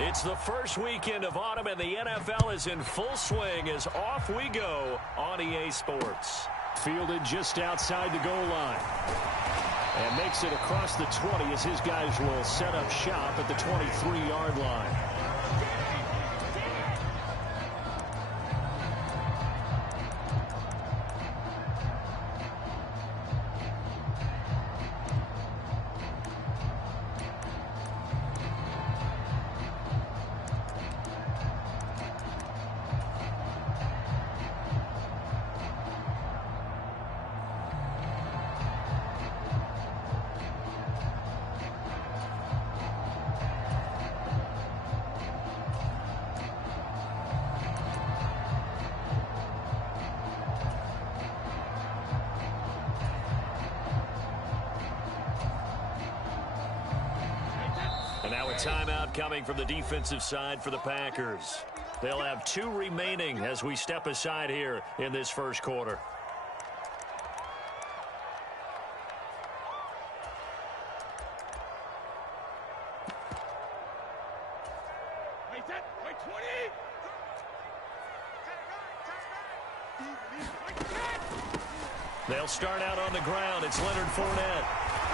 It's the first weekend of autumn, and the NFL is in full swing as off we go on EA Sports. Fielded just outside the goal line. And makes it across the 20 as his guys will set up shop at the 23-yard line. And now a timeout coming from the defensive side for the Packers. They'll have 2 remaining as we step aside here in this first quarter. They'll start out on the ground. It's Leonard Fournette.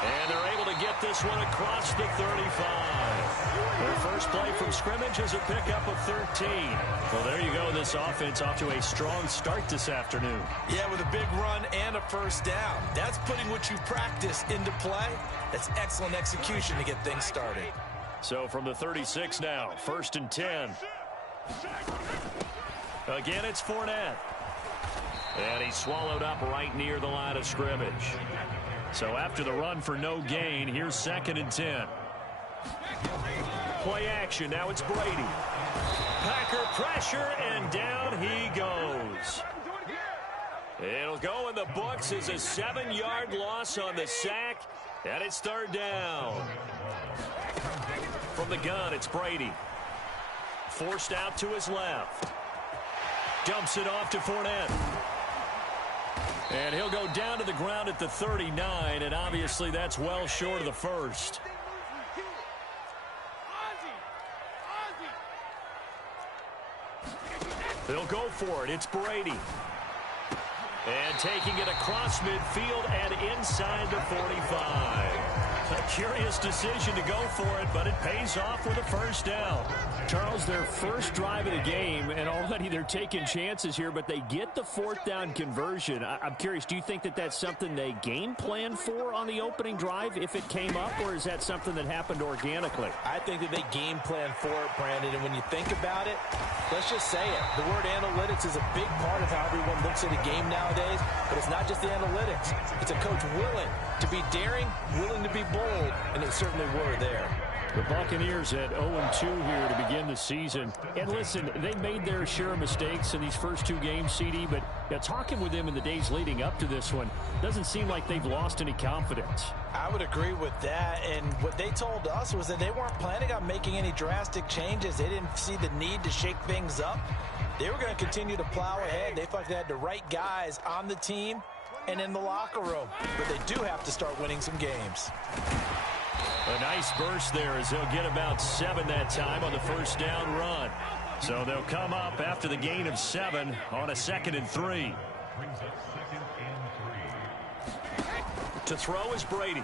And they're able to get this one across the 35. Their first play from scrimmage is a pickup of 13. Well, there you go. This offense off to a strong start this afternoon. Yeah, with a big run and a first down. That's putting what you practice into play. That's excellent execution to get things started. So from the 36 now, 1st and 10. Again, it's Fournette. And he's swallowed up right near the line of scrimmage. So after the run for no gain, here's 2nd and 10. Play action. Now it's Brady. Packer pressure, and down he goes. It'll go in the books as a 7-yard loss on the sack, and it's 3rd down. From the gun, it's Brady. Forced out to his left. Dumps it off to Fournette. And he'll go down to the ground at the 39, and obviously that's well short of the first. They'll go for it. It's Brady. And taking it across midfield and inside the 45. A curious decision to go for it, but it pays off with a first down. Charles, their first drive of the game, and already they're taking chances here, but they get the 4th down conversion. I'm curious, do you think that that's something they game plan for on the opening drive if it came up, or is that something that happened organically? I think that they game plan for it, Brandon, and when you think about it, let's just say it. The word analytics is a big part of how everyone looks at a game nowadays, but it's not just the analytics. It's a coach willing to be daring, willing to be bold, and they certainly were there. The Buccaneers at 0-2 here to begin the season. And listen, they made their share of mistakes in these first 2 games, CD, but talking with them in the days leading up to this one, doesn't seem like they've lost any confidence. I would agree with that, and what they told us was that they weren't planning on making any drastic changes. They didn't see the need to shake things up. They were going to continue to plow ahead. They felt like they had the right guys on the team and in the locker room, but they do have to start winning some games. A nice burst there as they'll get about 7 that time on the first down run. So they'll come up after the gain of 7 on a 2nd and 3. To throw is Brady.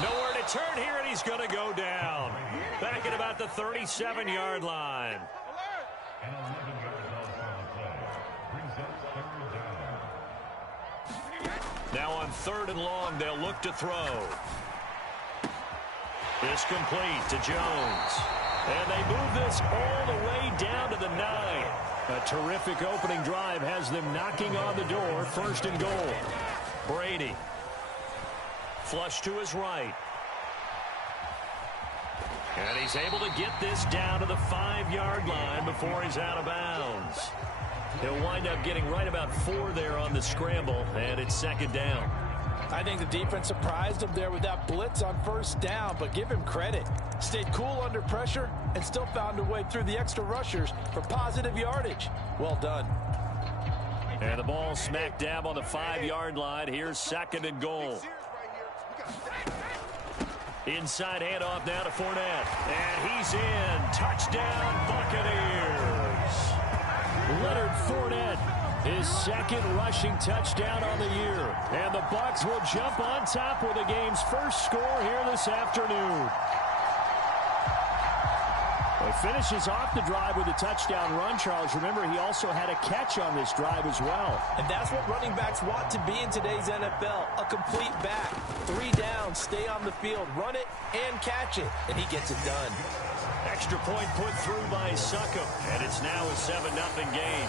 Nowhere to turn here, and he's going to go down. Back at about the 37-yard line. Now on 3rd and long, they'll look to throw. It's complete to Jones. And they move this all the way down to the 9. A terrific opening drive has them knocking on the door. 1st and goal. Brady. Flush to his right. And he's able to get this down to the 5-yard line before he's out of bounds. He'll wind up getting right about 4 there on the scramble, and it's 2nd down. I think the defense surprised him there with that blitz on 1st down, but give him credit. Stayed cool under pressure and still found a way through the extra rushers for positive yardage. Well done. And the ball smack dab on the 5-yard line. Here's 2nd and goal. Inside handoff now to Fournette. And he's in. Touchdown, Buccaneers. Leonard Fournette, his second rushing touchdown on the year. And the Bucs will jump on top with the game's first score here this afternoon. He finishes off the drive with a touchdown run, Charles. Remember, he also had a catch on this drive as well. And that's what running backs want to be in today's NFL. A complete back. 3 downs, stay on the field, run it, and catch it. And he gets it done. Extra point put through by Succop. And it's now a 7-0 game.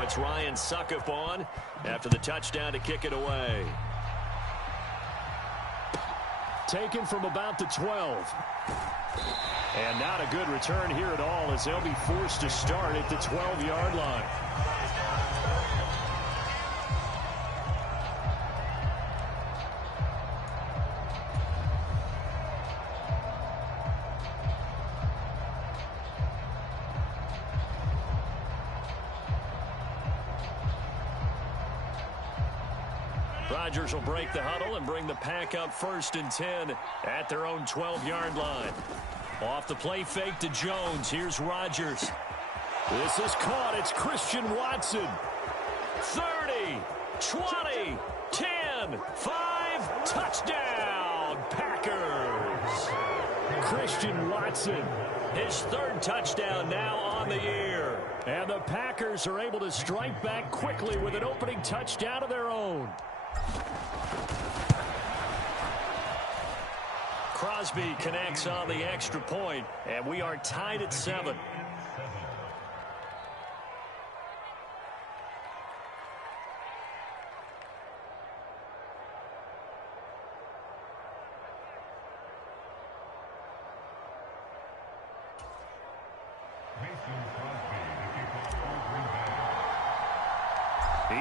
It's Ryan Succop on after the touchdown to kick it away. Taken from about the 12. And not a good return here at all as they'll be forced to start at the 12-yard line. Rodgers will break the huddle and bring the pack up 1st and 10 at their own 12-yard line. Off the play fake to Jones. Here's Rodgers. This is caught. It's Christian Watson. 30, 20, 10, 5, touchdown, Packers. Christian Watson. His 3rd touchdown now on the year. And the Packers are able to strike back quickly with an opening touchdown of their own. Crosby connects on the extra point, and we are tied at 7.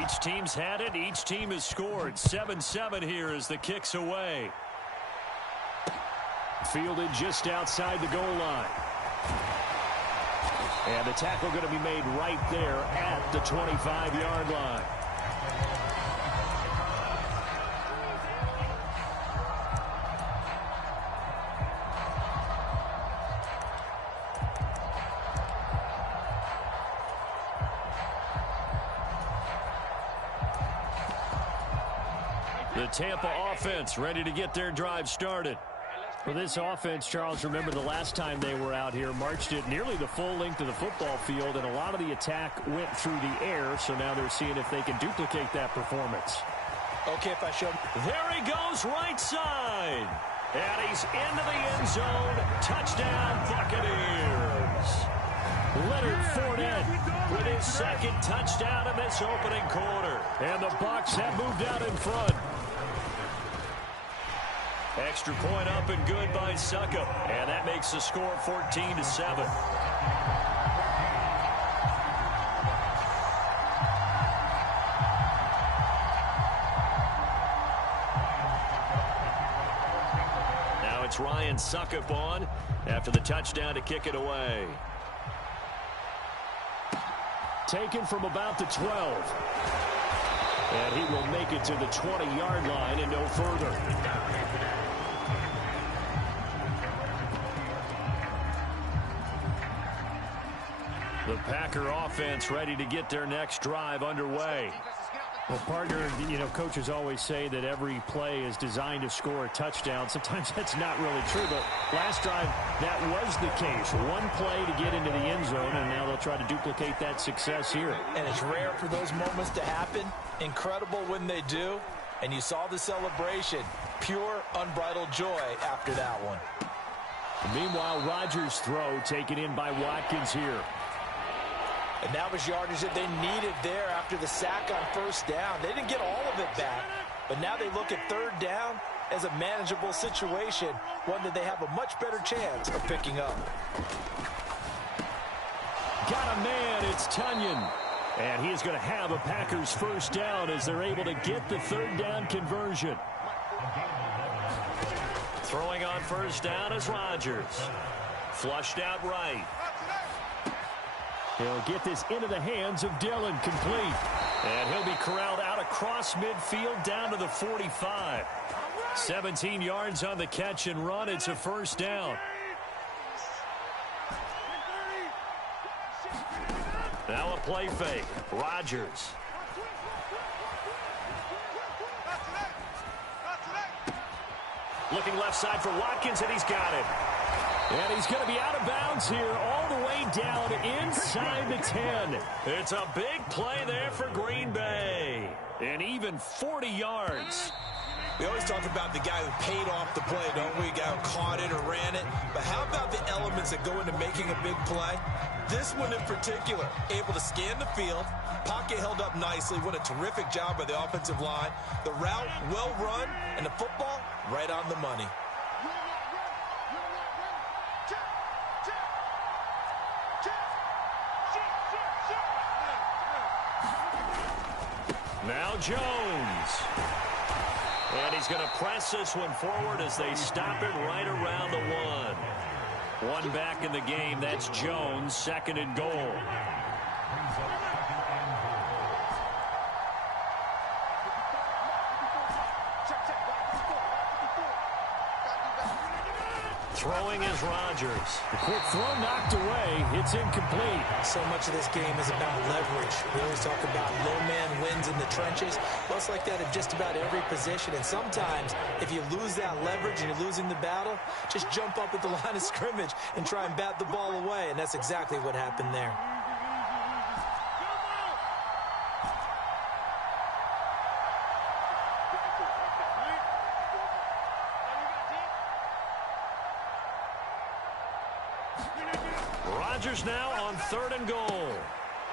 Each team's had it. Each team has scored. 7-7 here as the kick's away. Fielded just outside the goal line. And the tackle going to be made right there at the 25-yard line. The Tampa offense ready to get their drive started. For this offense, Charles, remember the last time they were out here, marched it nearly the full length of the football field, and a lot of the attack went through the air, so now they're seeing if they can duplicate that performance. Okay, if I show. There he goes, right side. And he's into the end zone. Touchdown, Buccaneers. Leonard Fournette with his 2nd touchdown in this opening quarter. And the Bucs have moved out in front. Extra point up and good by Succop. And that makes the score 14-7. Now it's Ryan Succop on after the touchdown to kick it away. Taken from about the 12. And he will make it to the 20-yard line and no further. The Packer offense ready to get their next drive underway. Well, partner, you know, coaches always say that every play is designed to score a touchdown. Sometimes that's not really true, but last drive, that was the case. One play to get into the end zone, and now they'll try to duplicate that success here. And it's rare for those moments to happen. Incredible when they do. And you saw the celebration. Pure, unbridled joy after that one. Meanwhile, Rodgers' throw taken in by Watkins here. And that was yardage that they needed there after the sack on 1st down. They didn't get all of it back, but now they look at 3rd down as a manageable situation, one that they have a much better chance of picking up. Got a man, it's Tunyon. And he is going to have a Packers first down as they're able to get the third down conversion. Throwing on first down is Rodgers. Flushed out right. He'll get this into the hands of Dillon, complete. And he'll be corralled out across midfield down to the 45. 17 yards on the catch and run. It's a first down. Now a play fake. Rodgers. Looking left side for Watkins, and he's got it. And he's going to be out of bounds here all the way down inside the 10. It's a big play there for Green Bay. And even 40 yards. We always talk about the guy who paid off the play, don't we? The guy who caught it or ran it. But how about the elements that go into making a big play? This one in particular, able to scan the field, pocket held up nicely. What a terrific job by the offensive line. The route, well run, and the football, right on the money. Now Jones. And he's going to press this one forward as they stop it right around the 1. One back in the game. That's Jones, second and goal. Throwing is Rodgers. The quick throw knocked away. It's incomplete. So much of this game is about leverage. We always talk about low man wins in the trenches. Well, it's like that in just about every position. And sometimes, if you lose that leverage and you're losing the battle, just jump up at the line of scrimmage and try and bat the ball away. And that's exactly what happened there. Rodgers now on third and goal.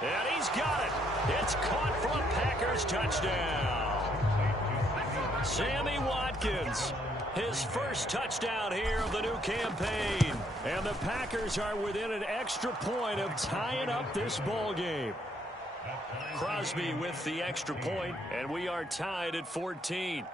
And he's got it. It's caught for a Packers touchdown. Sammy Watkins, his first touchdown here of the new campaign. And the Packers are within an extra point of tying up this ball game. Crosby with the extra point, and we are tied at 14.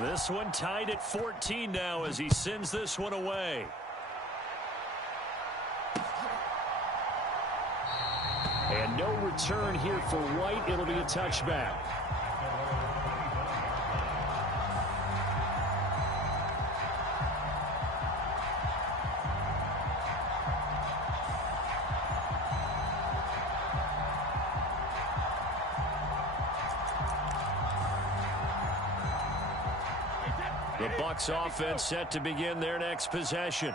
This one tied at 14 now as he sends this one away. And no return here for White. It'll be a touchback. The Bucs offense set to begin their next possession.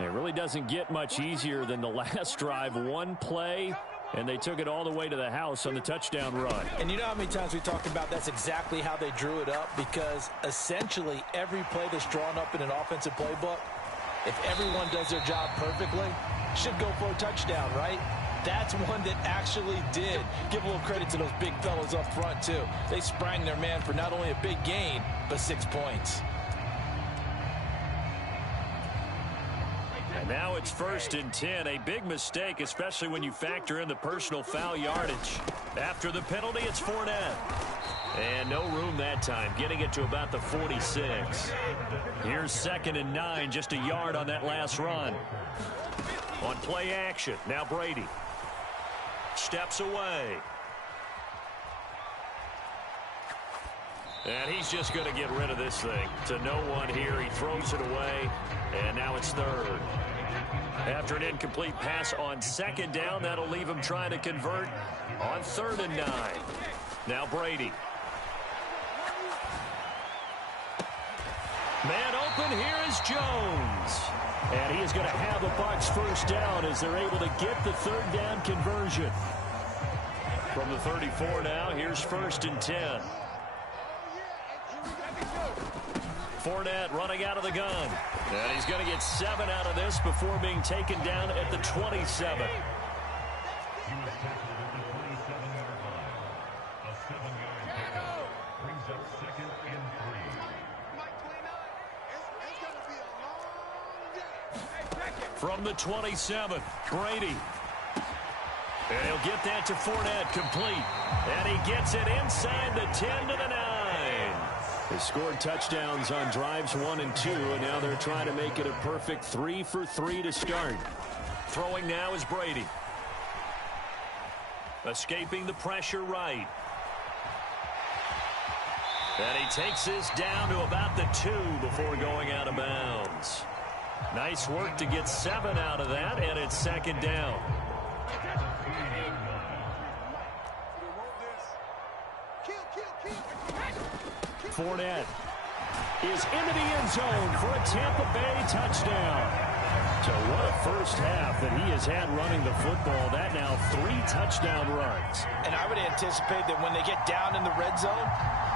It really doesn't get much easier than the last drive. One play, and they took it all the way to the house on the touchdown run. And you know how many times we talked about that's exactly how they drew it up, because essentially every play that's drawn up in an offensive playbook, if everyone does their job perfectly, should go for a touchdown, right? That's one that actually did. Give a little credit to those big fellows up front, too. They sprang their man for not only a big gain, but 6 points. And now it's 1st and 10. A big mistake, especially when you factor in the personal foul yardage. After the penalty, it's Fournette. And no room that time, getting it to about the 46. Here's 2nd and 9, just a yard on that last run. On play action, now Brady. Steps away. And he's just going to get rid of this thing. To no one here. He throws it away. And now it's 3rd. After an incomplete pass on 2nd down, that'll leave him trying to convert on 3rd and 9. Now Brady. Man open, here is Jones. And he is going to have the Bucs first down as they're able to get the 3rd down conversion. From the 34 now, here's 1st and 10. Fournette running out of the gun. And he's going to get 7 out of this before being taken down at the 27. From the 27, Brady. And he'll get that to Fournette, complete. And he gets it inside the 10 to the 9. They scored touchdowns on drives 1 and 2, and now they're trying to make it a perfect 3 for 3 to start. Throwing now is Brady. Escaping the pressure right. And he takes this down to about the 2 before going out of bounds. Nice work to get 7 out of that, and it's second down. Fournette is into the end zone for a Tampa Bay touchdown. So what a first half that he has had running the football. That now 3 touchdown runs. And I would anticipate that when they get down in the red zone,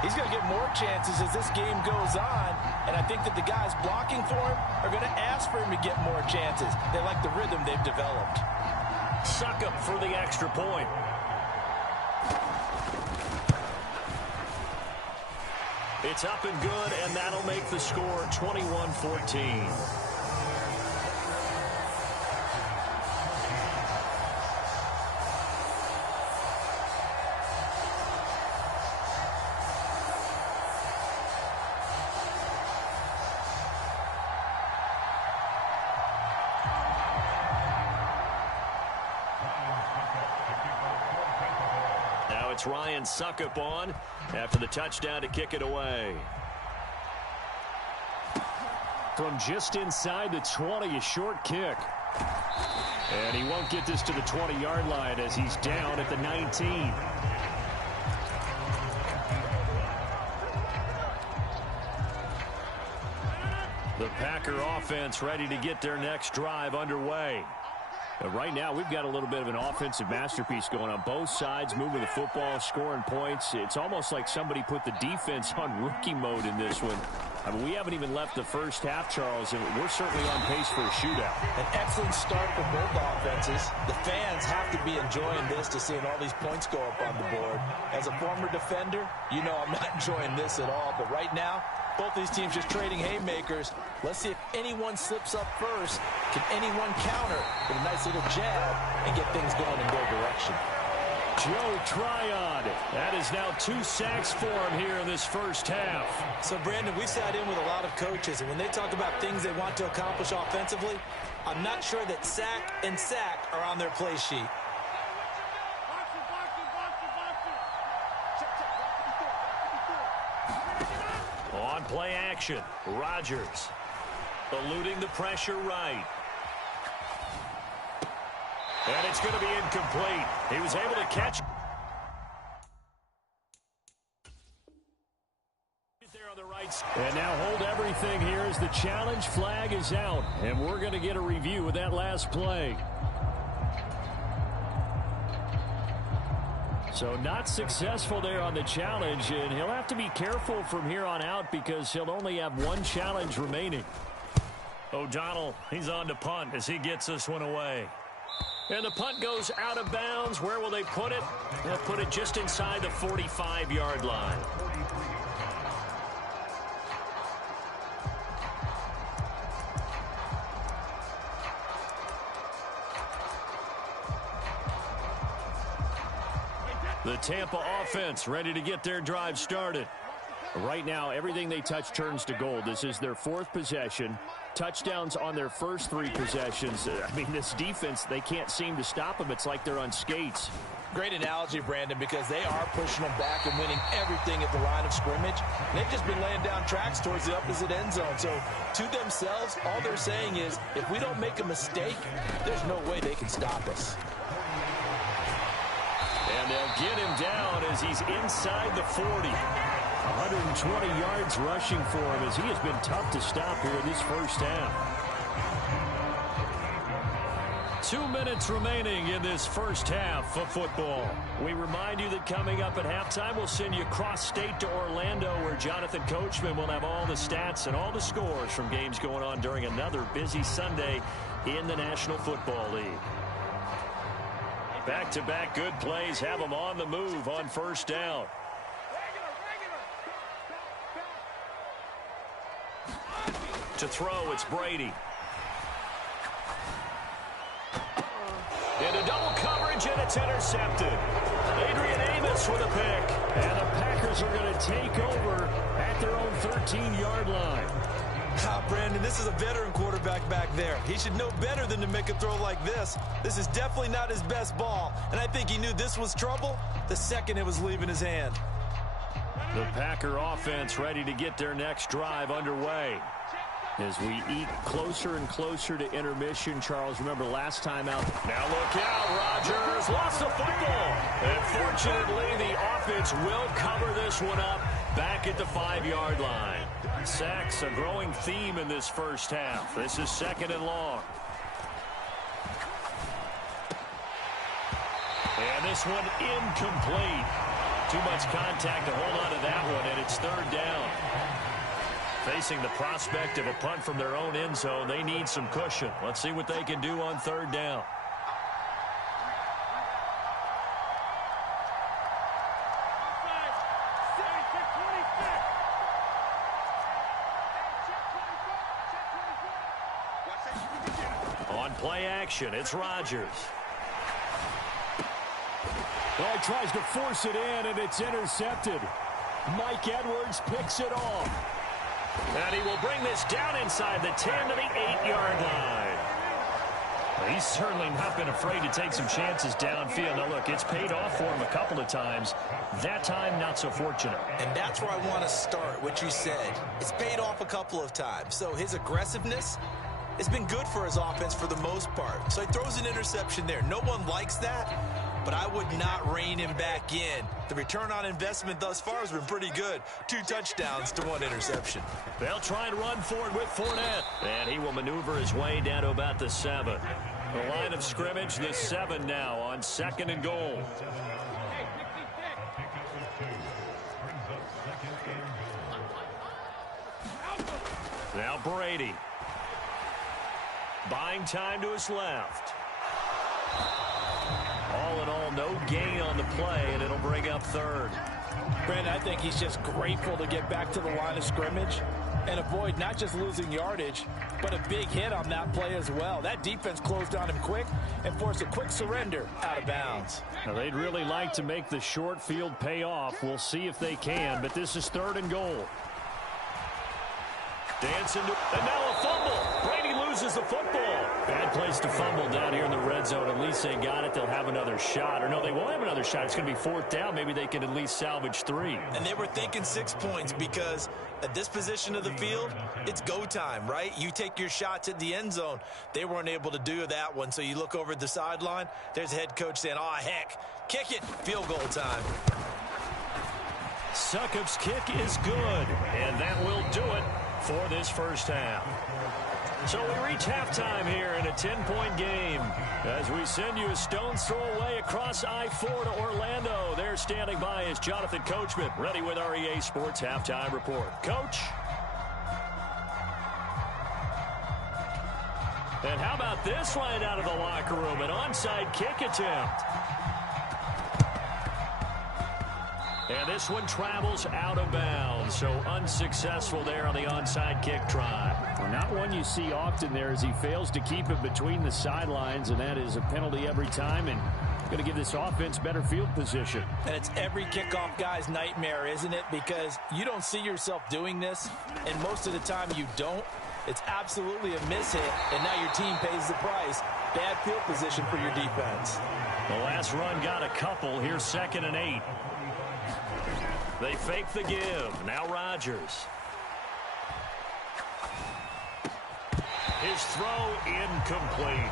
he's going to get more chances as this game goes on. And I think that the guys blocking for him are going to ask for him to get more chances. They like the rhythm they've developed. Succop for the extra point. It's up and good, and that'll make the score 21-14. It's Ryan Succop on after the touchdown to kick it away. From just inside the 20, a short kick. And he won't get this to the 20-yard line as he's down at the 19. The Packer offense ready to get their next drive underway. Right now, we've got a little bit of an offensive masterpiece going on. Both sides moving the football, scoring points. It's almost like somebody put the defense on rookie mode in this one. I mean, we haven't even left the first half, Charles, and we're certainly on pace for a shootout. An excellent start for both offenses. The fans have to be enjoying this to seeing all these points go up on the board. As a former defender, you know I'm not enjoying this at all. But right now, both these teams just trading haymakers. Let's see if anyone slips up first. Can anyone counter with a nice little jab and get things going in their direction? Joe Tryon. That is now 2 sacks for him here in this first half. So, Brandon, we sat in with a lot of coaches, and when they talk about things they want to accomplish offensively, I'm not sure that sack and sack are on their play sheet. On play action, Rodgers eluding the pressure right. And it's going to be incomplete. He was able to catch there on the right side. And now hold everything here as the challenge flag is out. And we're going to get a review of that last play. So not successful there on the challenge, and he'll have to be careful from here on out because he'll only have 1 challenge remaining. O'Donnell, he's on to punt as he gets this one away. And the punt goes out of bounds. Where will they put it? They'll put it just inside the 45-yard line. The Tampa offense ready to get their drive started. Right now, everything they touch turns to gold. This is their 4th possession. Touchdowns on their first 3 possessions. I mean, this defense, they can't seem to stop them. It's like they're on skates. Great analogy, Brandon, because they are pushing them back and winning everything at the line of scrimmage. They've just been laying down tracks towards the opposite end zone. So, to themselves, all they're saying is, if we don't make a mistake, there's no way they can stop us. And they'll get him down as he's inside the 40. 120 yards rushing for him as he has been tough to stop here in this first half. 2 minutes remaining in this first half of football. We remind you that coming up at halftime, we'll send you cross-state to Orlando, where Jonathan Coachman will have all the stats and all the scores from games going on during another busy Sunday in the National Football League. Back-to-back good plays have them on the move on first down. To throw, it's Brady. Into double coverage, and it's intercepted. Adrian Amos with a pick. And the Packers are going to take over at their own 13-yard line. Brandon, this is a veteran quarterback back there. He should know better than to make a throw like this. This is definitely not his best ball, and I think he knew this was trouble the second it was leaving his hand. The Packer offense ready to get their next drive underway. As we eat closer and closer to intermission, Charles, remember last time out. Now look out, Rodgers lost the football. And fortunately, the offense will cover this one up back at the 5-yard line. Sacks, a growing theme in this first half. This is 2nd and long. And this one incomplete. Too much contact to hold on to that one, and it's 3rd down. Facing the prospect of a punt from their own end zone, they need some cushion. Let's see what they can do on 3rd down. On play action, it's Rodgers. Well, he tries to force it in, and it's intercepted. Mike Edwards picks it off. And he will bring this down inside the 10 to the 8-yard line. Well, he's certainly not been afraid to take some chances downfield. Now, look, it's paid off for him a couple of times. That time, not so fortunate. And that's where I want to start, what you said. It's paid off a couple of times. So his aggressiveness has been good for his offense for the most part. So he throws an interception there. No one likes that, but I would not rein him back in. The return on investment thus far has been pretty good. 2 touchdowns to 1 interception. They'll try and run for it with Fournette. And he will maneuver his way down to about the 7. The line of scrimmage, the 7 now on 2nd and goal. Now Brady. Buying time to his left. All in all, no gain on the play, and it'll bring up 3rd. Brandon, I think he's just grateful to get back to the line of scrimmage and avoid not just losing yardage, but a big hit on that play as well. That defense closed on him quick and forced a quick surrender out of bounds. Now, they'd really like to make the short field pay off. We'll see if they can, but this is 3rd and goal. Dancing to, and now a fumble. Brady loses the football. Bad place to fumble down here in the red zone. At least they got it. They'll have another shot. Or no, they won't have another shot. It's going to be 4th down. Maybe they can at least salvage 3. And they were thinking 6 points because at this position of the field, it's go time, right? You take your shots at the end zone. They weren't able to do that one. So you look over at the sideline. There's the head coach saying, oh, heck, kick it. Field goal time. Succop's kick is good. And that will do it for this first half. So we reach halftime here in a 10-point game as we send you a stone's throw away across I-4 to Orlando. There standing by is Jonathan Coachman, ready with our EA Sports Halftime Report. Coach? And how about this right out of the locker room? An onside kick attempt. And this one travels out of bounds, so unsuccessful there on the onside kick try. Well, not one you see often there as he fails to keep it between the sidelines, and that is a penalty every time, and going to give this offense better field position. And it's every kickoff guy's nightmare, isn't it? Because you don't see yourself doing this, and most of the time you don't. It's absolutely a mishit, and now your team pays the price. Bad field position for your defense. The last run got a couple. Here's 2nd and 8. They fake the give. Now Rodgers. His throw incomplete.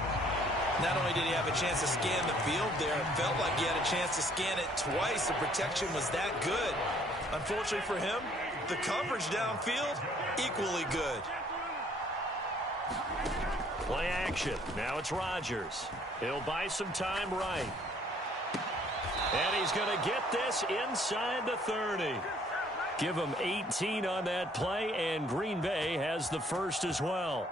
Not only did he have a chance to scan the field there, it felt like he had a chance to scan it twice. The protection was that good. Unfortunately for him, the coverage downfield, equally good. Play action. Now it's Rodgers. He'll buy some time right. And he's going to get this inside the 30. Give him 18 on that play, and Green Bay has the first as well.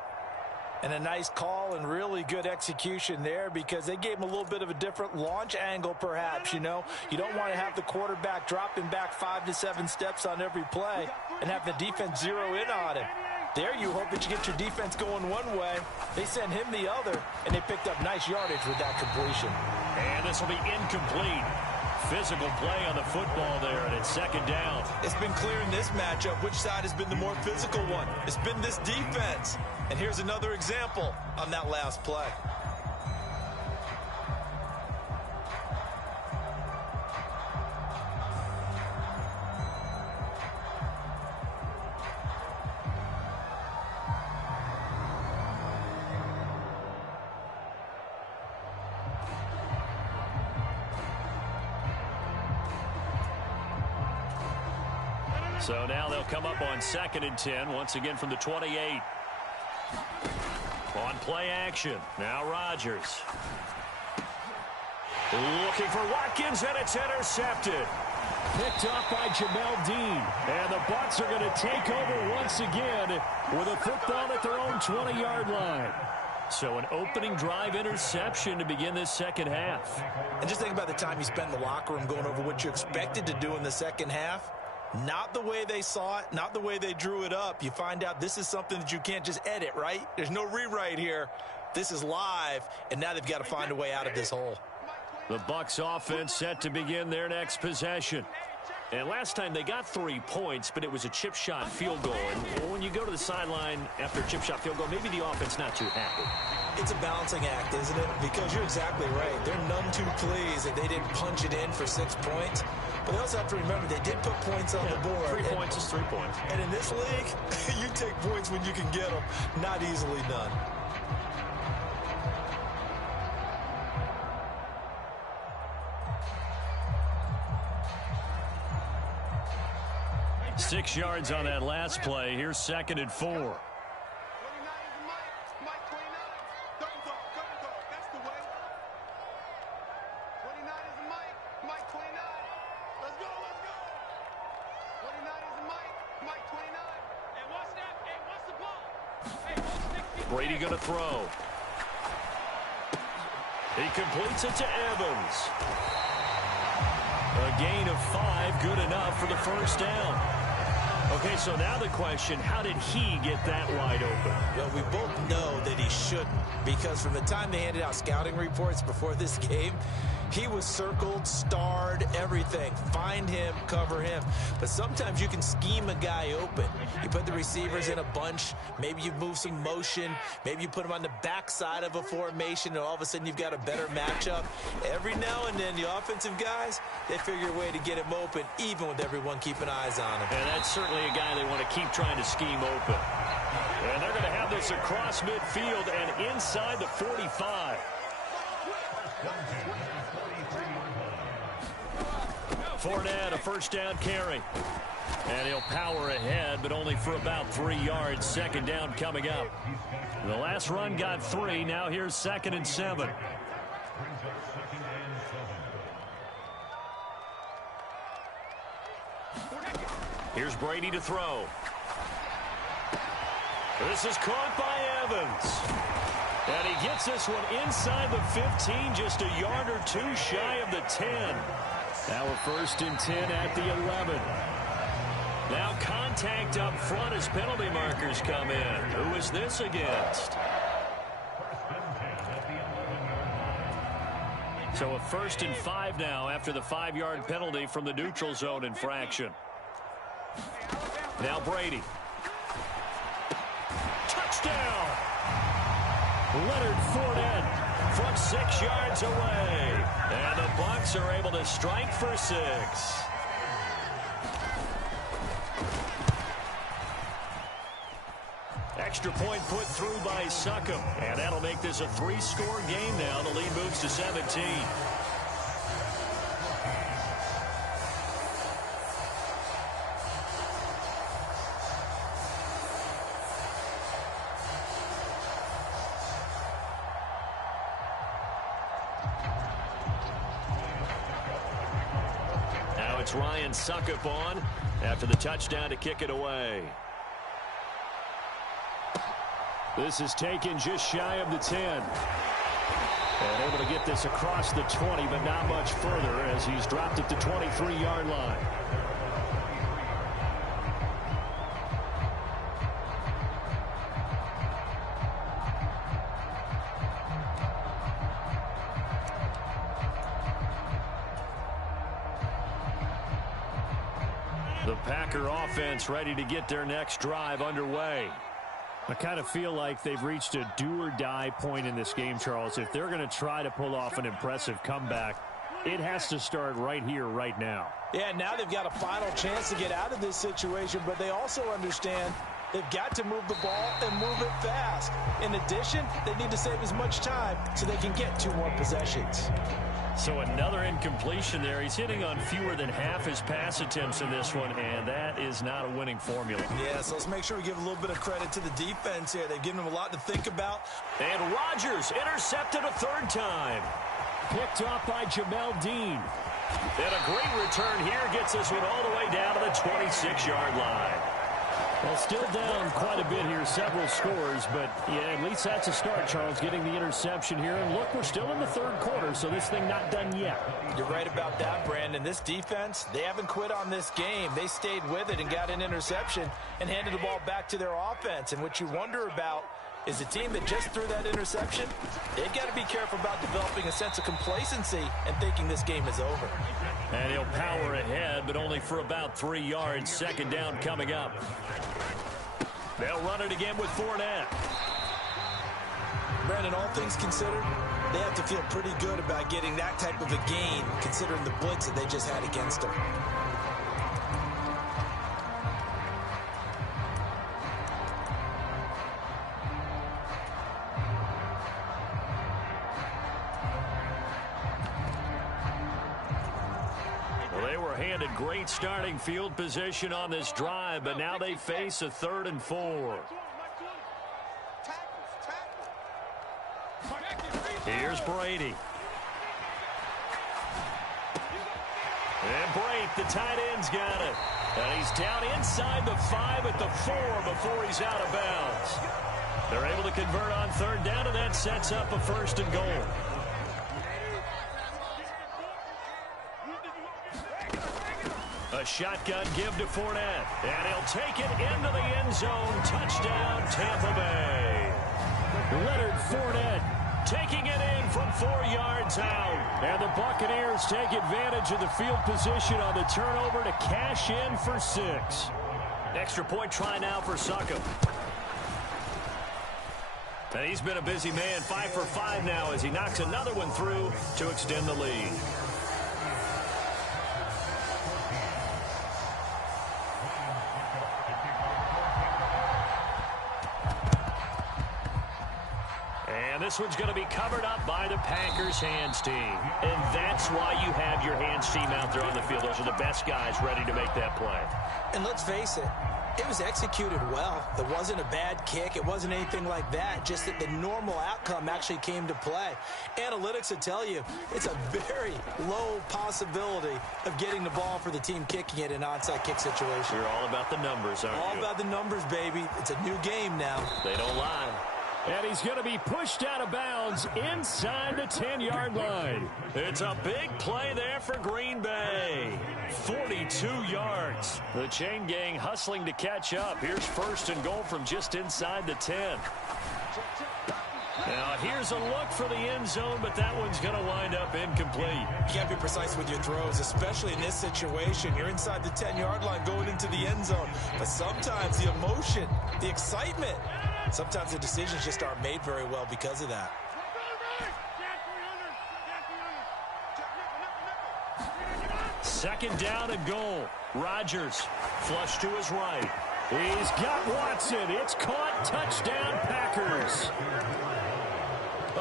And a nice call and really good execution there because they gave him a little bit of a different launch angle perhaps, you know. You don't want to have the quarterback dropping back 5 to 7 steps on every play and have the defense zero in on him. There you hope that you get your defense going one way. They send him the other, and they picked up nice yardage with that completion. And this will be incomplete. Physical play on the football there, and it's second down. It's been clear in this matchup which side has been the more physical one. It's been this defense. And here's another example on that last play. So now they'll come up on 2nd and 10, once again from the 28. On play action, now Rodgers. Looking for Watkins, and it's intercepted. Picked up by Jamel Dean. And the Bucs are going to take over once again with a football at their own 20-yard line. So an opening drive interception to begin this second half. And just think about the time you spent in the locker room going over what you expected to do in the second half. Not the way they saw it, not the way they drew it up. You find out this is something that you can't just edit, right? There's no rewrite here. This is live, and now they've got to find a way out of this hole. The Bucs offense set to begin their next possession. And last time they got 3 points, but it was a chip shot field goal. And when you go to the sideline after a chip shot field goal, maybe the offense not too happy. It's a balancing act, isn't it? Because you're exactly right. They're none too pleased that they didn't punch it in for 6 points. But they also have to remember they did put points on the board. 3 points is 3 points. And in this league, you take points when you can get them. Not easily done. Six yards on that last play. Here's 2nd and 4. Brady going to throw. He completes it to Evans. A gain of 5, good enough for the first down. Okay, so now the question, how did he get that wide open? Well, we both know that he shouldn't, because from the time they handed out scouting reports before this game, he was circled, starred, everything. Find him, cover him. But sometimes you can scheme a guy open. You put the receivers in a bunch. Maybe you move some motion. Maybe you put them on the backside of a formation, and all of a sudden you've got a better matchup. Every now and then, the offensive guys, they figure a way to get him open, even with everyone keeping eyes on him. And that's certainly a guy they want to keep trying to scheme open. And they're going to have this across midfield and inside the 45. Fournette, a first down carry. And he'll power ahead, but only for about 3 yards. Second down coming up. The last run got 3. Now here's 2nd and 7. Here's Brady to throw. This is caught by Evans. And he gets this one inside the 15, just a yard or 2 shy of the 10. Now we're 1st and 10 at the 11. Now contact up front as penalty markers come in. Who is this against? So a 1st and 5 now after the 5-yard penalty from the neutral zone infraction. Now Brady. Touchdown! Leonard Fournette from 6 yards away. And the Bucs are able to strike for 6. Extra point put through by Succop. And that'll make this a 3-score game now. The lead moves to 17. Now it's Ryan Suckup on after the touchdown to kick it away. This is taken just shy of the 10. And able to get this across the 20, but not much further as he's dropped at the 23-yard line. The Packer offense ready to get their next drive underway. I kind of feel like they've reached a do-or-die point in this game, Charles. If they're going to try to pull off an impressive comeback, it has to start right here, right now. Yeah, now they've got a final chance to get out of this situation, but they also understand they've got to move the ball and move it fast. In addition, they need to save as much time so they can get 2 more possessions. So another incompletion there. He's hitting on fewer than half his pass attempts in this one, and that is not a winning formula. Yeah, so let's make sure we give a little bit of credit to the defense here. They've given them a lot to think about. And Rodgers intercepted a 3rd time. Picked off by Jamel Dean. And a great return here gets this one all the way down to the 26-yard line. Well, still down quite a bit here, several scores, but yeah, at least that's a start, Charles, getting the interception here. And look, we're still in the 3rd quarter, so this thing not done yet. You're right about that, Brandon. This defense, they haven't quit on this game. They stayed with it and got an interception and handed the ball back to their offense. And what you wonder about is the team that just threw that interception, they've got to be careful about developing a sense of complacency and thinking this game is over. And he'll power ahead, but only for about 3 yards. 2nd down coming up. They'll run it again with Fournette. Brandon, all things considered, they have to feel pretty good about getting that type of a gain, considering the blitz that they just had against them. Great starting field position on this drive, but now they face a 3rd and 4. Here's Brady. And Brate, the tight end's got it. And he's down inside the 5 at the 4 before he's out of bounds. They're able to convert on 3rd down, and that sets up a 1st and goal. A shotgun give to Fournette, and he'll take it into the end zone. Touchdown, Tampa Bay. Leonard Fournette taking it in from 4 yards out. And the Buccaneers take advantage of the field position on the turnover to cash in for 6. Extra point try now for Suckup. And he's been a busy man, 5 for 5 now as he knocks another one through to extend the lead. This one's going to be covered up by the Packers hands team. And that's why you have your hands team out there on the field. Those are the best guys ready to make that play. And let's face it, it was executed well. It wasn't a bad kick. It wasn't anything like that. Just that the normal outcome actually came to play. Analytics will tell you it's a very low possibility of getting the ball for the team kicking it in an onside kick situation. You're all about the numbers, aren't you? All about the numbers, baby. It's a new game now. They don't lie. And he's going to be pushed out of bounds inside the 10-yard line. It's a big play there for Green Bay. 42 yards. The chain gang hustling to catch up. Here's 1st and goal from just inside the 10. Now, here's a look for the end zone, but that one's going to wind up incomplete. You got to be precise with your throws, especially in this situation. You're inside the 10-yard line going into the end zone. But sometimes the emotion, the excitement, sometimes the decisions just aren't made very well because of that. Second down and goal. Rodgers flush to his right. He's got Watson. It's caught. Touchdown, Packers.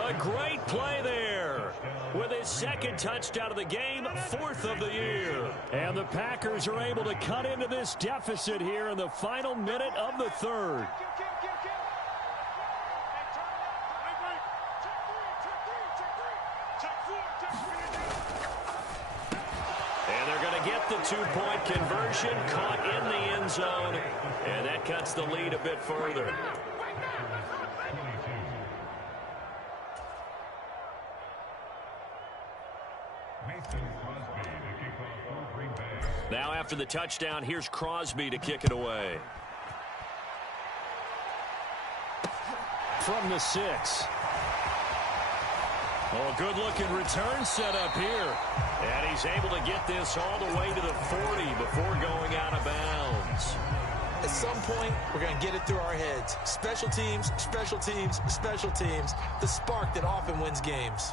A great play there. With his 2nd touchdown of the game, 4th of the year. And the Packers are able to cut into this deficit here in the final minute of the 3rd. And they're going to get the two-point conversion, caught in the end zone, and that cuts the lead a bit further. Now after the touchdown, here's Crosby to kick it away. From the 6. Oh, good-looking return set up here. And he's able to get this all the way to the 40 before going out of bounds. At some point, we're going to get it through our heads. Special teams, special teams, special teams. The spark that often wins games.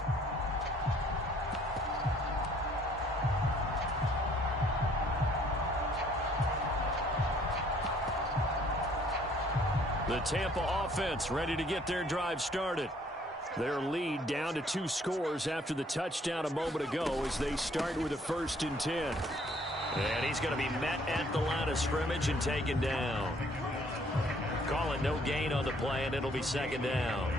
The Tampa offense ready to get their drive started. Their lead down to 2 scores after the touchdown a moment ago as they start with a 1st and 10. And he's going to be met at the line of scrimmage and taken down. Call it no gain on the play, and it'll be 2nd down.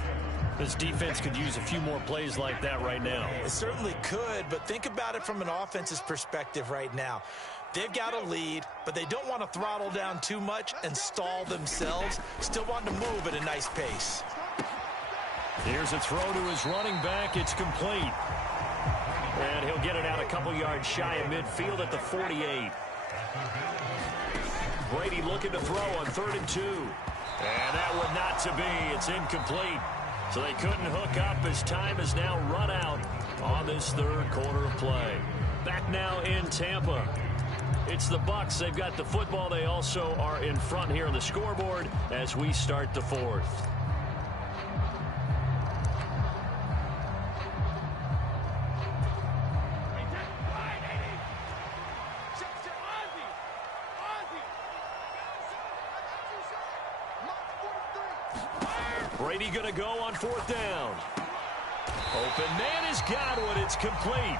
This defense could use a few more plays like that right now. It certainly could, but think about it from an offense's perspective right now. They've got a lead, but they don't want to throttle down too much and stall themselves. Still want to move at a nice pace. Here's a throw to his running back. It's complete. And he'll get it out a couple yards shy of midfield at the 48. Brady looking to throw on 3rd and 2. And that would not to be. It's incomplete. So they couldn't hook up as time has now run out on this 3rd quarter of play. Back now in Tampa. It's the Bucs. They've got the football. They also are in front here on the scoreboard as we start the 4th. Brady going to go on 4th down. Open man has got one. It's complete.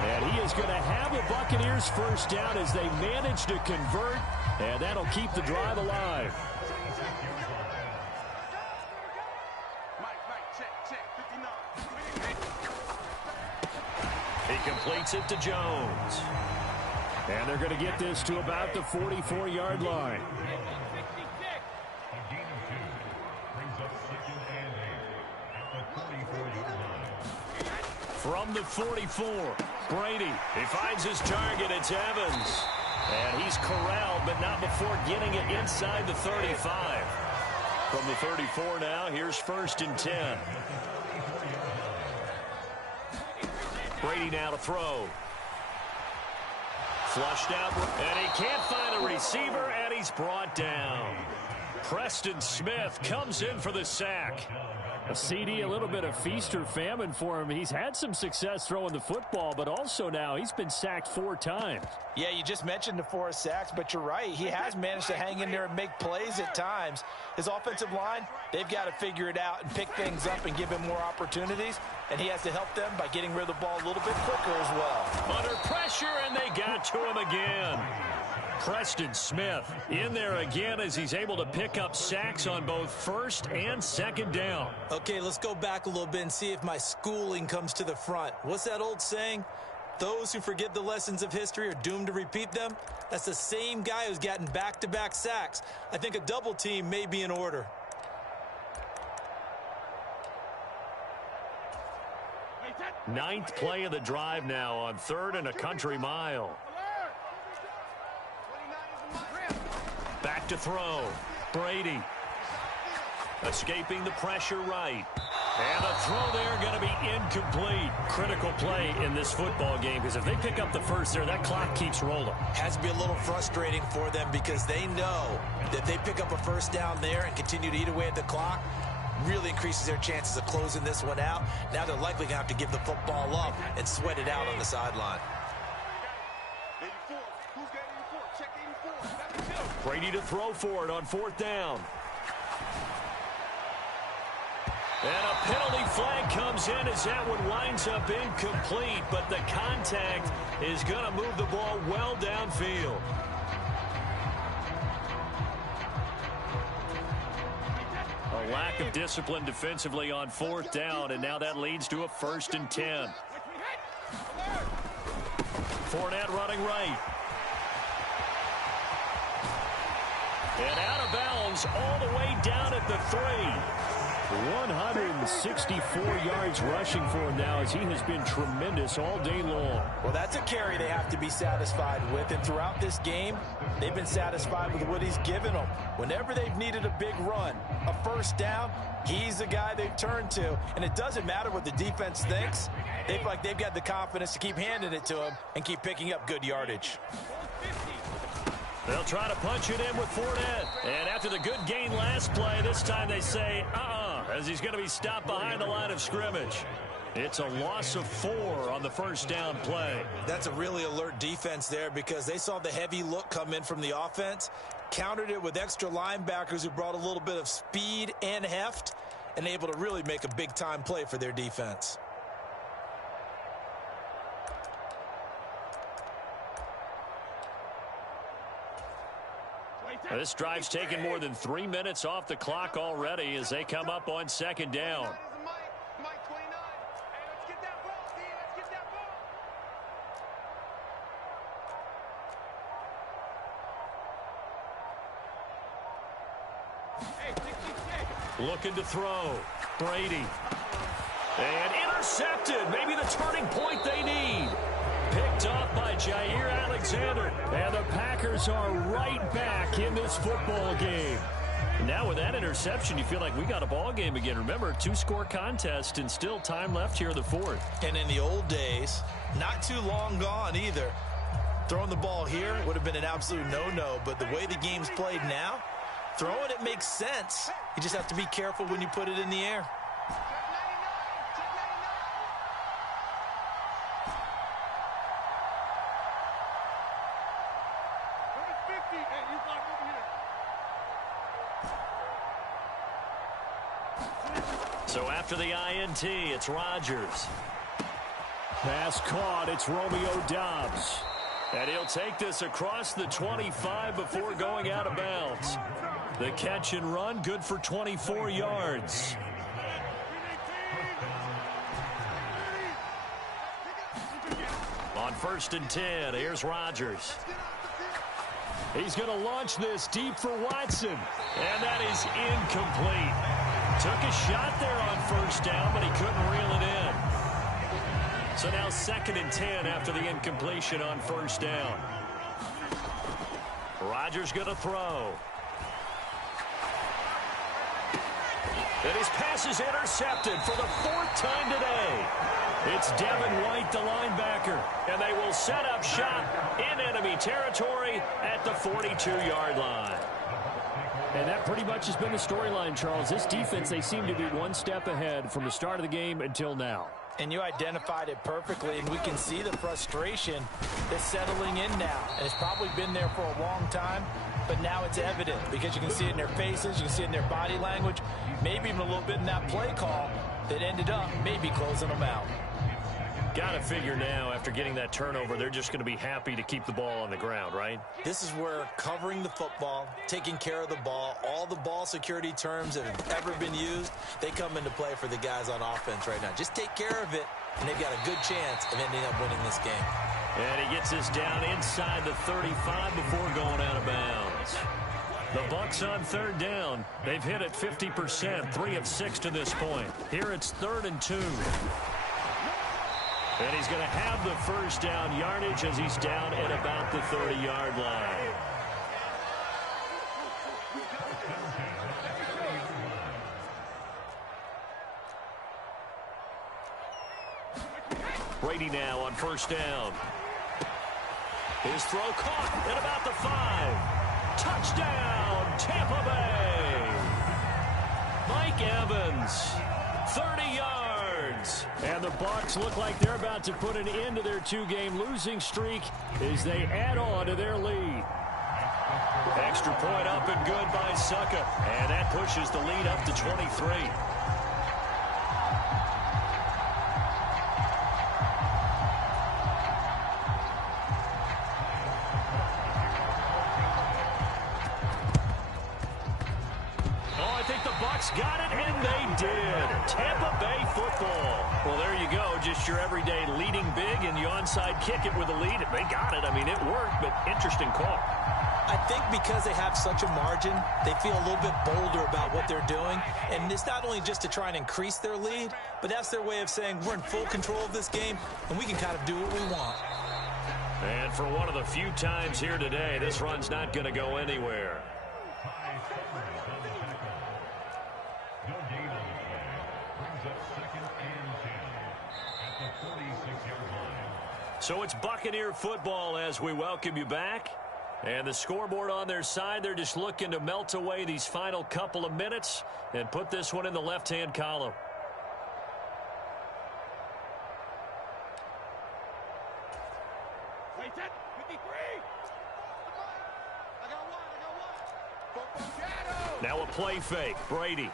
And he is going to have the Buccaneers 1st down as they manage to convert, and that'll keep the drive alive. He completes it to Jones. And they're going to get this to about the 44-yard line. From the 44, Brady. He finds his target. It's Evans. And he's corralled, but not before getting it inside the 35. From the 34 now, here's 1st and 10. Brady now to throw. Flushed out, and he can't find a receiver, and he's brought down. Preston Smith comes in for the sack. A CD, a little bit of feast or famine for him. He's had some success throwing the football, but also now he's been sacked 4 times. Yeah, you just mentioned the 4 sacks, but you're right. He has managed to hang in there and make plays at times. His offensive line, they've got to figure it out and pick things up and give him more opportunities, and he has to help them by getting rid of the ball a little bit quicker as well. Under pressure, and they got to him again. Preston Smith in there again as he's able to pick up sacks on both 1st and 2nd down. Okay, let's go back a little bit and see if my schooling comes to the front. What's that old saying? Those who forget the lessons of history are doomed to repeat them. That's the same guy who's gotten back-to-back sacks. I think a double team may be in order. Ninth play of the drive now on 3rd and a country mile. Back to throw. Brady. Escaping the pressure right. And the throw there going to be incomplete. Critical play in this football game because if they pick up the 1st there, that clock keeps rolling. Has to be a little frustrating for them because they know that they pick up a 1st down there and continue to eat away at the clock. Really increases their chances of closing this one out. Now they're likely going to have to give the football up and sweat it out on the sideline. Brady to throw for it on 4th down. And a penalty flag comes in as that one winds up incomplete, but the contact is going to move the ball well downfield. A lack of discipline defensively on 4th down, and now that leads to a 1st and 10. Fournette running right. And out of bounds all the way down at the 3. 164 yards rushing for him now as he has been tremendous all day long. Well, that's a carry they have to be satisfied with. And throughout this game, they've been satisfied with what he's given them. Whenever they've needed a big run, a first down, he's the guy they've turned to. And it doesn't matter what the defense thinks. They feel like they've got the confidence to keep handing it to him and keep picking up good yardage. They'll try to punch it in with Fournette. And after the good gain last play, this time they say, as he's going to be stopped behind the line of scrimmage. It's a loss of 4 on the first down play. That's a really alert defense there because they saw the heavy look come in from the offense, countered it with extra linebackers who brought a little bit of speed and heft, and able to really make a big-time play for their defense. This drive's taken more than 3 minutes off the clock already as they come up on second down. Looking to throw. Brady. And intercepted. Maybe the turning point they need. Picked off by Jair Alexander. And the Packers are right back in this football game. Now with that interception, you feel like we got a ball game again. Remember, 2-score contest and still time left here in the 4th. And in the old days, not too long gone either. Throwing the ball here would have been an absolute no-no. But the way the game's played now, throwing it makes sense. You just have to be careful when you put it in the air. So after the INT, it's Rodgers. Pass caught. It's Romeo Doubs. And he'll take this across the 25 before going out of bounds. The catch and run, good for 24 yards. On 1st and 10, here's Rodgers. He's going to launch this deep for Watson. And that is incomplete. Took a shot there on first down, but he couldn't reel it in. So now 2nd and 10 after the incompletion on first down. Rodgers going to throw. And his pass is intercepted for the 4th time today. It's Devin White, the linebacker, and they will set up shop in enemy territory at the 42-yard line. And that pretty much has been the storyline, Charles. This defense, they seem to be one step ahead from the start of the game until now. And you identified it perfectly, and we can see the frustration that's settling in now. And it's probably been there for a long time, but now it's evident because you can see it in their faces, you can see it in their body language, maybe even a little bit in that play call that ended up maybe closing them out. Got to figure now, after getting that turnover, they're just going to be happy to keep the ball on the ground, right? This is where covering the football, taking care of the ball, all the ball security terms that have ever been used, they come into play for the guys on offense right now. Just take care of it, and they've got a good chance of ending up winning this game. And he gets us down inside the 35 before going out of bounds. The Bucs on 3rd down. They've hit it 50%, 3 of 6 to this point. Here it's 3rd and 2. And he's going to have the first down yardage as he's down at about the 30-yard line. Brady now on 1st down. His throw caught at about the 5. Touchdown, Tampa Bay. Mike Evans, 30 yards. And the Bucs look like they're about to put an end to their 2-game losing streak as they add on to their lead. Extra point up and good by Succa. And that pushes the lead up to 23. the Bucs got it, and they did. Tampa Bay football. Well, there you go. Just your everyday leading big, and you onside kick it with a lead. They got it. I mean, it worked, but interesting call. I think because they have such a margin, they feel a little bit bolder about what they're doing. And it's not only just to try and increase their lead, but that's their way of saying we're in full control of this game, and we can kind of do what we want. And for one of the few times here today, this run's not going to go anywhere. So it's Buccaneer football as we welcome you back. And the scoreboard on their side, they're just looking to melt away these final couple of minutes and put this one in the left-hand column. Now a play fake. Brady.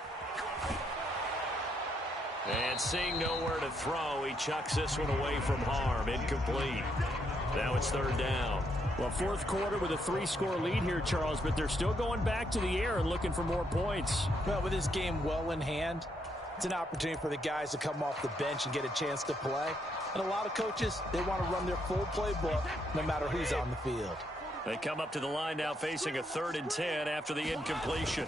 And seeing nowhere to throw, he chucks this one away from harm. Incomplete. Now it's third down. Well, fourth quarter with a 3-score lead here, Charles, but they're still going back to the air and looking for more points. Well, with this game well in hand, it's an opportunity for the guys to come off the bench and get a chance to play. And a lot of coaches, they want to run their full playbook no matter who's on the field. They come up to the line now facing a 3rd and 10 after the incompletion.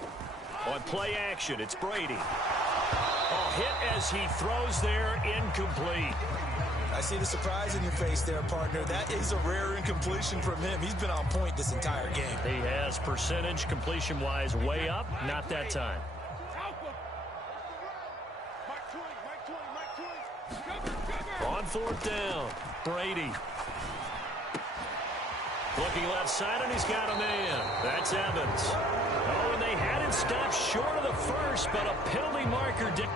On play action, it's Brady. Oh, hit as he throws there, incomplete. I see the surprise in your face there, partner. That is a rare incompletion from him. He's been on point this entire game. He has percentage completion-wise way up. Not that time. On 4th down, Brady. Looking left side, and he's got a man. That's Evans. Oh, and they had it stopped short of the first, but a penalty marker did.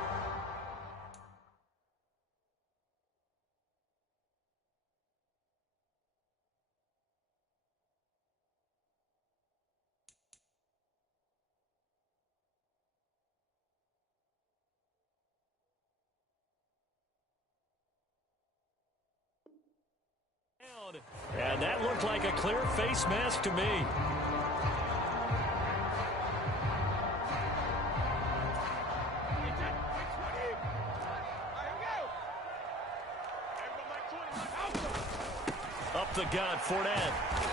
And that looked like a clear face mask to me. Up the gut, Fournette.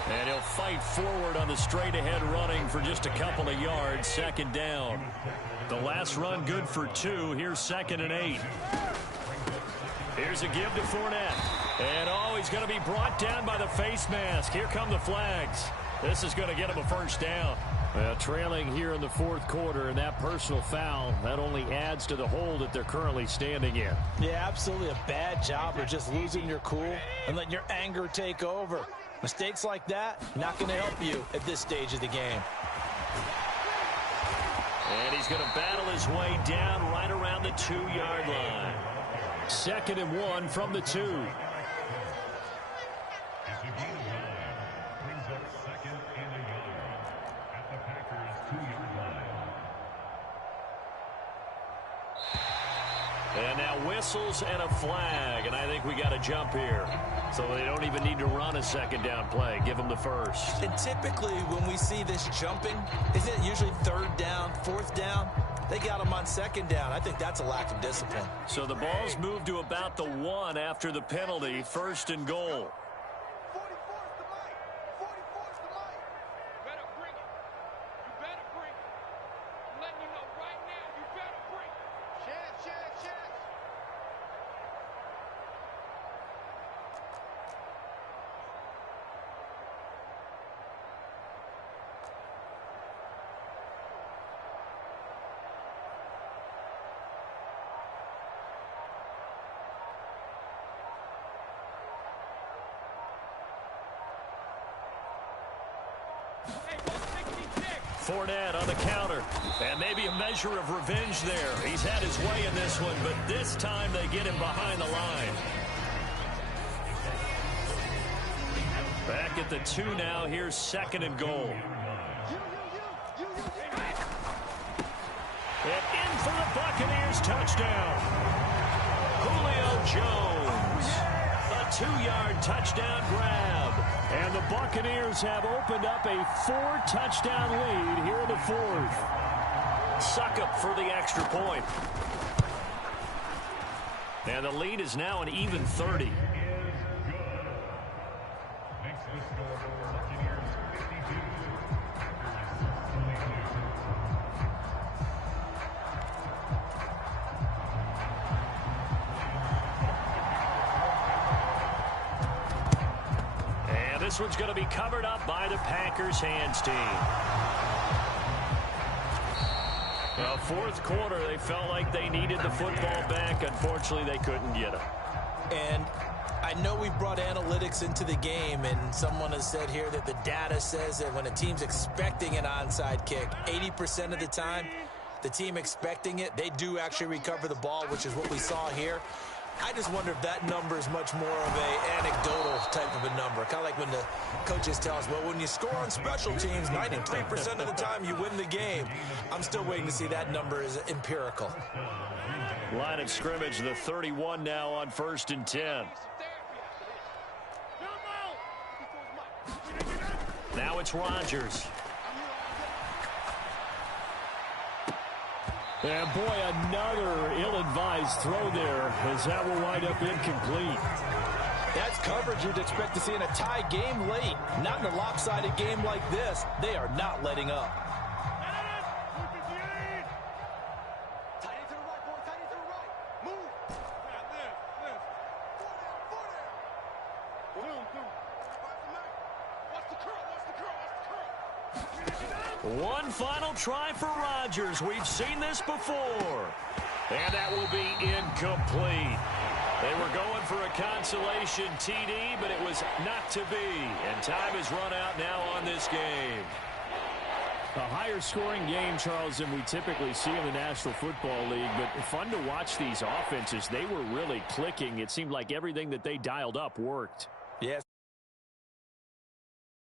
And he'll fight forward on the straight-ahead running for just a couple of yards. 2nd down. The last run good for 2. Here's 2nd and 8. Here's a give to Fournette. And, oh, he's going to be brought down by the face mask. Here come the flags. This is going to get him a 1st down. Well, trailing here in the 4th quarter, and that personal foul, that only adds to the hole that they're currently standing in. Yeah, absolutely a bad job of just losing your cool and letting your anger take over. Mistakes like that, not going to help you at this stage of the game. And he's going to battle his way down right around the 2-yard line. 2nd and 1 from the 2. And now whistles and a flag, and I think we got to jump here. So they don't even need to run a 2nd down play. Give them the 1st. And typically when we see this jumping, isn't it usually 3rd down, 4th down? They got them on 2nd down. I think that's a lack of discipline. So the ball's moved to about the 1 after the penalty. 1st and goal. Fournette on the counter. And maybe a measure of revenge there. He's had his way in this one, but this time they get him behind the line. Back at the 2 now. Here's 2nd and goal. And in for the Buccaneers touchdown. Julio Jones. A 2-yard touchdown grab. And the Buccaneers have opened up a 4-touchdown lead here in the 4th. Suckup for the extra point. And the lead is now an even 30. And this one's going to be covered up by the Packers hands team. Well, fourth quarter, they felt like they needed the football back. Unfortunately, they couldn't get it. And I know we brought analytics into the game, and someone has said here that the data says that when a team's expecting an onside kick, 80% of the time, the team expecting it, they do actually recover the ball, which is what we saw here. I just wonder if that number is much more of a anecdotal type of a number. Kind of like when the coaches tell us, well, when you score on special teams, 93% of the time you win the game. I'm still waiting to see that number is empirical. Line of scrimmage, the 31 now on 1st and 10. Now it's Rodgers. And boy, another ill-advised throw there as that will wind up incomplete. That's coverage you'd expect to see in a tie game late. Not in a lopsided game like this. They are not letting up. One final try for Rodgers. We've seen this before. And that will be incomplete. They were going for a consolation TD, but it was not to be. And time has run out now on this game. A higher scoring game, Charles, than we typically see in the National Football League, but fun to watch these offenses. They were really clicking. It seemed like everything that they dialed up worked.